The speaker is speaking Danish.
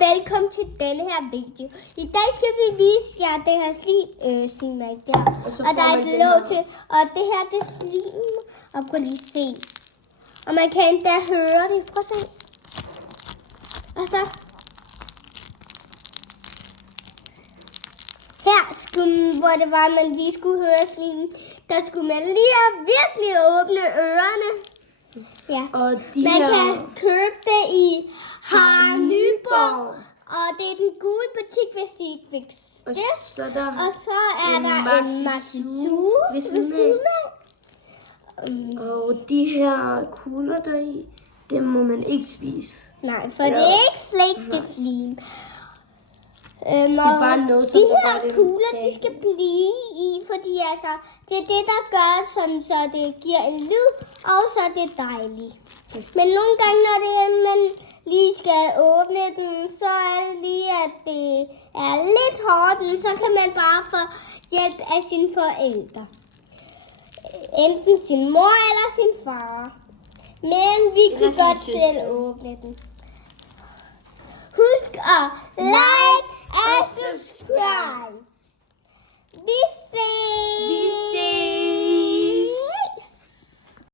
velkommen til denne her video. I dag skal vi vise jer det her slimmærke der. Og der er et låg til, og det her det slim. Og prøv lige at se. Og man kan endda høre det. Prøv at se. Og så. Her skulle, hvor det var, man lige skulle høre slimen, der skulle man lige virkelig åbne ørerne. Ja. Og man kan købe det i Harald Nyborg. Og det er den gule butik, hvis de ikke fik det. Og så er der en Maxi-Zoo ved siden af. Og de her kugler deri, dem må man ikke spise. Nej, for det er ikke slægteslim. Det er bare noget, som de her kugler, de skal blive i, fordi altså, det er det, der gør sådan, så det giver en lyd, og så er det dejligt. Men nogle gange, når det er, man lige skal åbne den, så er det lige, at det er lidt hårdt, men så kan man bare få hjælp af sine forældre. Enten sin mor eller sin far. Men vi kan godt selv åbne den. Husk at like and subscribe.